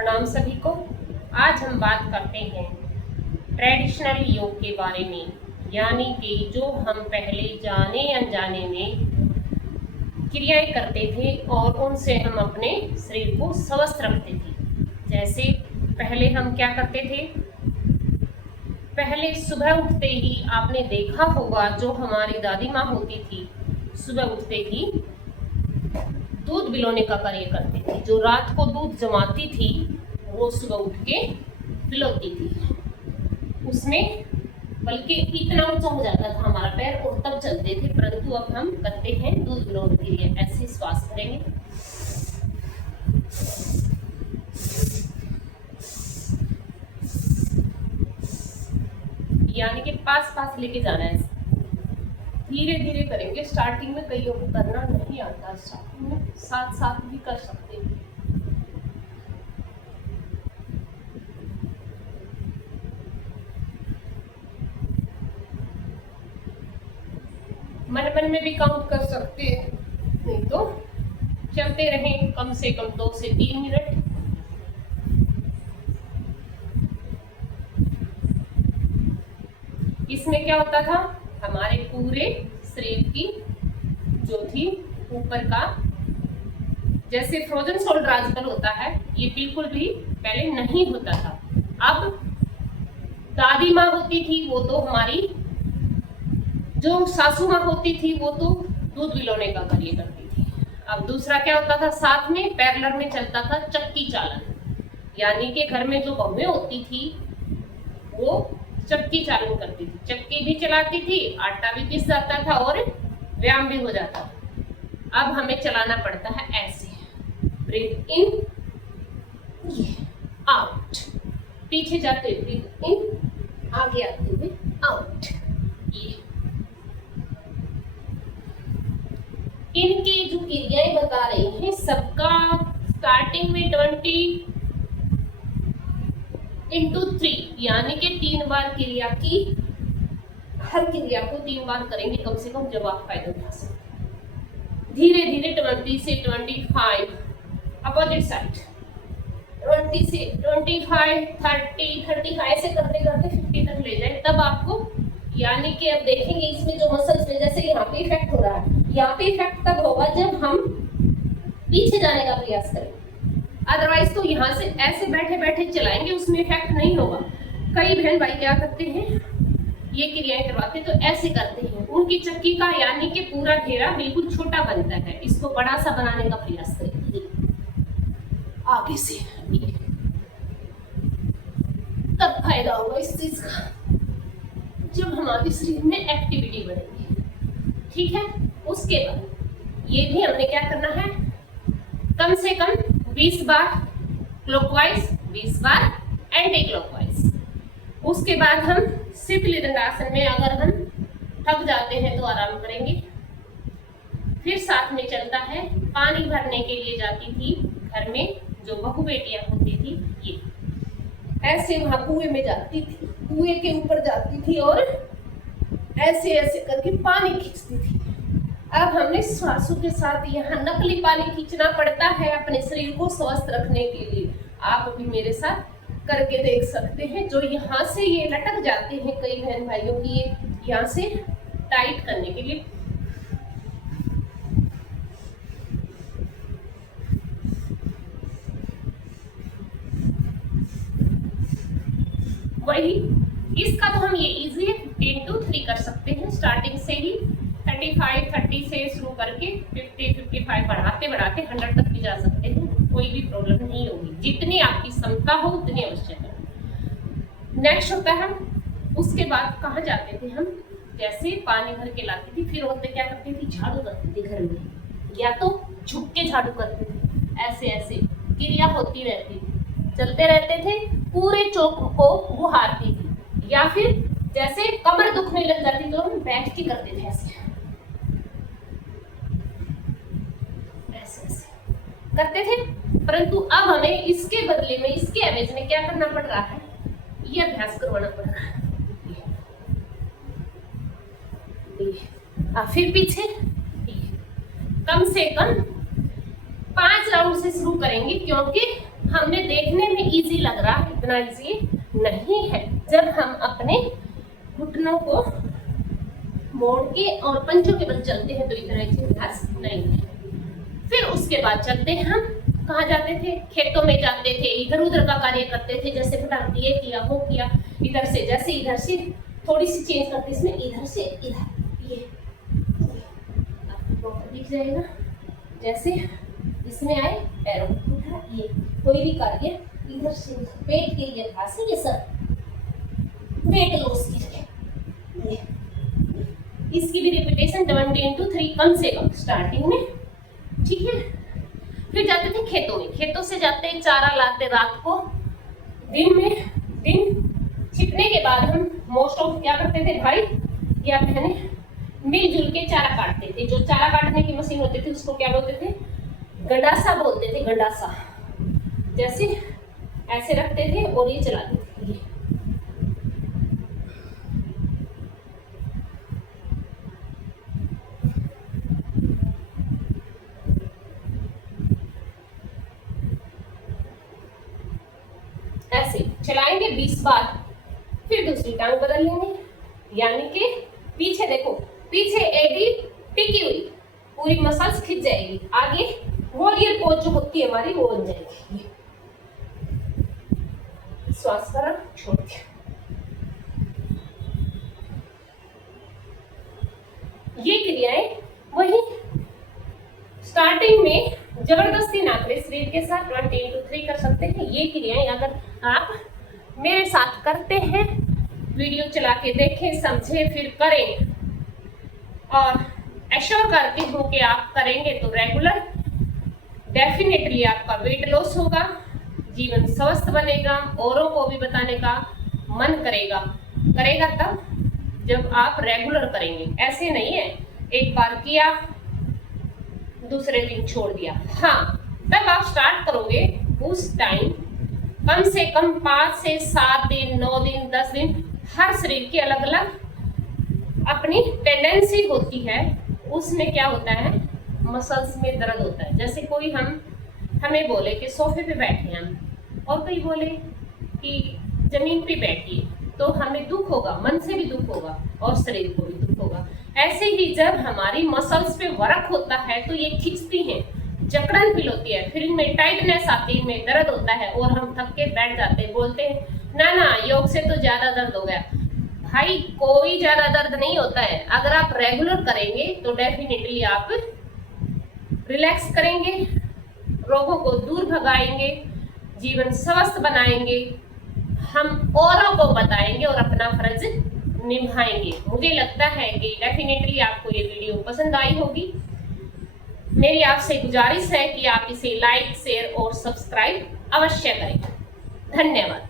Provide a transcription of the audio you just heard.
प्रणाम सभी को। आज हम बात करते हैं ट्रेडिशनल योग के बारे में, यानी कि जो हम पहले जाने अनजाने में क्रियाएं करते थे और उनसे हम अपने शरीर को स्वस्थ रखते थे। जैसे पहले हम क्या करते थे, पहले सुबह उठते ही आपने देखा होगा जो हमारी दादी माँ होती थी, सुबह उठते ही दूध बिलोने का कार्य करती थी। जो रात को दूध जमाती थी वो सुबह उठ के बिलोती थी। उसमें बल्कि इतना ऊंचा हो जाता था हमारा पैर और तब चलते थे, परंतु अब हम करते हैं दूध बिलोने के लिए। ऐसे श्वास करेंगे, यानी कि पास पास लेके जाना है। धीरे धीरे करेंगे। स्टार्टिंग में कईयों को करना नहीं आता, स्टार्टिंग में साथ साथ भी कर सकते हैं। मन मन में भी काउंट कर सकते हैं, नहीं तो चलते रहें कम से कम 2 से 3 मिनट। इसमें क्या होता था, हमारे पूरे शरीर की जो थी ऊपर का, जैसे फ्रोजन शोल्डर आजकल होता है, ये बिल्कुल भी पहले नहीं होता था। अब दादी माँ होती थी वो तो हमारी, जो सासू माँ होती थी वो तो दूध बिलोने का कार्य करती थी। अब दूसरा क्या होता था, साथ में पैरेलल में चलता था चक्की चालन, यानी कि घर में जो बहुएं होती थी वो चक्की चालन करती थी, चक्की भी चलाती थी, आटा भी पीस जाता था और व्यायाम भी हो जाता था। अब हमें चलाना पड़ता है ऐसे, ब्रीथ इन, आउट, पीछे जाते हुए ब्रीथ इन, आगे आते हुए आउट। ये इनकी जो क्रियाएं बता रही हैं सबका स्टार्टिंग में 20 into 3, यानी कि 3 बार क्रिया की, हर क्रिया को 3 बार करेंगे कम से कम, जब आप फायदा उठा सकते। धीरे धीरे 20 से 25 अपोजिट साइड, 20 से 25, 30, 35 ऐसे करते करते 50 तक ले जाए। तब आपको, यानी कि अब देखेंगे इसमें जो मसल्स में, जैसे यहाँ पे इफेक्ट हो रहा है, यहाँ पे इफेक्ट तब होगा जब हम पीछे जाने का प्रयास करें, अदरवाइज तो यहाँ से ऐसे बैठे बैठे चलाएंगे, उसमें इफेक्ट नहीं होगा। कई बहन भाई क्या करते हैं, ये क्रियाएं करवाते तो ऐसे करते हैं, उनकी चक्की का यानी कि पूरा घेरा बिल्कुल छोटा बनता है। इसको बड़ा सा बनाने का प्रयास करेंगे आगे से, तब फायदा होगा इस चीज का, जब हमारे शरीर में एक्टिविटी बढ़ेगी। ठीक है, उसके बाद ये भी हमने क्या करना है, कम से कम 20 बार क्लॉकवाइज, 20 बार एंटी क्लॉकवाइज। उसके बाद हम शीतली दंडासन में अगर हम थक जाते हैं तो आराम करेंगे। फिर साथ में चलता है, पानी भरने के लिए जाती थी घर में जो बहू बेटियां होती थी, ये ऐसे वहां कुएं में जाती थी, कुएं के ऊपर जाती थी और ऐसे ऐसे करके पानी खींचती थी। अब हमने श्वासों के साथ यहाँ नकली पानी खींचना पड़ता है अपने शरीर को स्वस्थ रखने के लिए। आप भी मेरे साथ करके देख सकते हैं। जो यहाँ से ये लटक जाते हैं कई बहन भाइयों की, ये यहाँ से टाइट करने के लिए वही, इसका तो हम ये इजी 10 to 3 कर सकते हैं स्टार्टिंग से ही। 35, 30 से शुरू करके 50, 55 बढ़ाते बढ़ाते 100 तक भी जा सकते हैं, कोई भी प्रॉब्लम नहीं होगी। जितनी आपकी क्षमता हो उतनी अवश्य करें। नेक्स्ट होता है, उसके बाद कहाँ जाते थे हम, जैसे पानी भर के लाती थी, फिर औरतें क्या करती थी, झाड़ू करती थी घर में, या तो झुक के झाड़ू करते थे, ऐसे ऐसे क्रिया होती रहती थी, चलते रहते थे, पूरे चौक को गुहारती थी। या फिर जैसे कमर दुखने लग जाती तो हम बैठ के करते थे, ऐसे करते थे। परंतु अब हमें इसके बदले में, इसके एवज में क्या करना पड़ रहा है, ये अभ्यास करवाना पड़ रहा है। फिर पीछे कम से कम 5 राउंड से शुरू करेंगे, क्योंकि हमने देखने में इजी लग रहा है, इतना इजी नहीं है। जब हम अपने घुटनों को मोड़ के और पंचों के बल चलते हैं तो इतना इजी अभ्यास नहीं है। फिर उसके बाद चलते हैं हम कहाँ जाते थे, खेतों में जाते थे, इधर उधर का कार्य करते थे, जैसे फटाफट ये किया वो किया, इधर से जैसे इधर से थोड़ी सी चेंज करते इसमें, इधर से इधर, ये आपको दिख जाएगा। जैसे इसमें आए पैरों उठा, ये कोई भी कार्य इधर से पेट के लिए अभ्यास है, ये सब वेट लॉस के लिए। इसकी भी रिपीटेशन 20 कम से कम स्टार्टिंग में, ठीक है। फिर जाते थे खेतों में, खेतों से जाते चारा लाते रात को, दिन छिपने के बाद हम मोस्ट ऑफ क्या करते थे भाई या बहनें, मिलजुल के चारा काटते थे। जो चारा काटने की मशीन होती थी उसको क्या बोलते थे, गंडासा बोलते थे, गंडासा। जैसे ऐसे रखते थे और ये चलाते थे, ये ऐसे चलाएंगे 20 बार, फिर दूसरी टांग बदल लेंगे, यानी कि पीछे देखो, पीछे एडी टिकी हुई, पूरी मसल्स खिंच जाएगी, आगे वॉरियर पोज जो होती है हमारी वो बन जाएगी। श्वास करा छोड़ दिया। ये क्रियाएं वही स्टार्टिंग में जबरदस्ती ना करें, शरीर के साथ 1 2 3 कर सकते हैं। ये क्रियाएं अगर आप मेरे साथ करते हैं, वीडियो चला के देखें, समझे, फिर करें, और एश्योर करती हूँ कि आप करेंगे तो रेगुलर डेफिनेटली आपका वेट लॉस होगा, जीवन स्वस्थ बनेगा, औरों को भी बताने का मन करेगा तब जब आप रेगुलर करेंगे। ऐसे नहीं है एक बार किया दूसरे दिन छोड़ दिया। हाँ, तब आप स्टार्ट करोगे उस टाइम कम से कम 5 से 7 दिन, 9 दिन, 10 दिन, हर शरीर की अलग अलग अपनी टेंडेंसी होती है। उसमें क्या होता है, मसल्स में दर्द होता है। जैसे कोई हमें बोले कि सोफे पे बैठे हम, और कोई बोले कि जमीन पे बैठिए, तो हमें दुख होगा, मन से भी दुख होगा और शरीर को भी दुख होगा। ऐसे ही जब हमारी मसल्स पे वर्क होता है तो ये खिंचती हैं, जकड़न फील होती है, फिर इनमें टाइटनेस आती है, इनमें दर्द होता है और हम थक के बैठ जाते हैं, बोलते हैं ना योग से तो ज्यादा दर्द हो गया। भाई कोई ज्यादा दर्द नहीं होता है। अगर आप रेगुलर करेंगे तो डेफिनेटली आप रिलैक्स करेंगे, रोगों को दूर भगाएंगे, जीवन स्वस्थ बनाएंगे, हम औरों को बताएंगे और अपना फर्ज निभाएंगे। मुझे लगता है कि डेफिनेटली आपको ये वीडियो पसंद आई होगी। मेरी आपसे गुजारिश है कि आप इसे लाइक, शेयर और सब्सक्राइब अवश्य करें। धन्यवाद।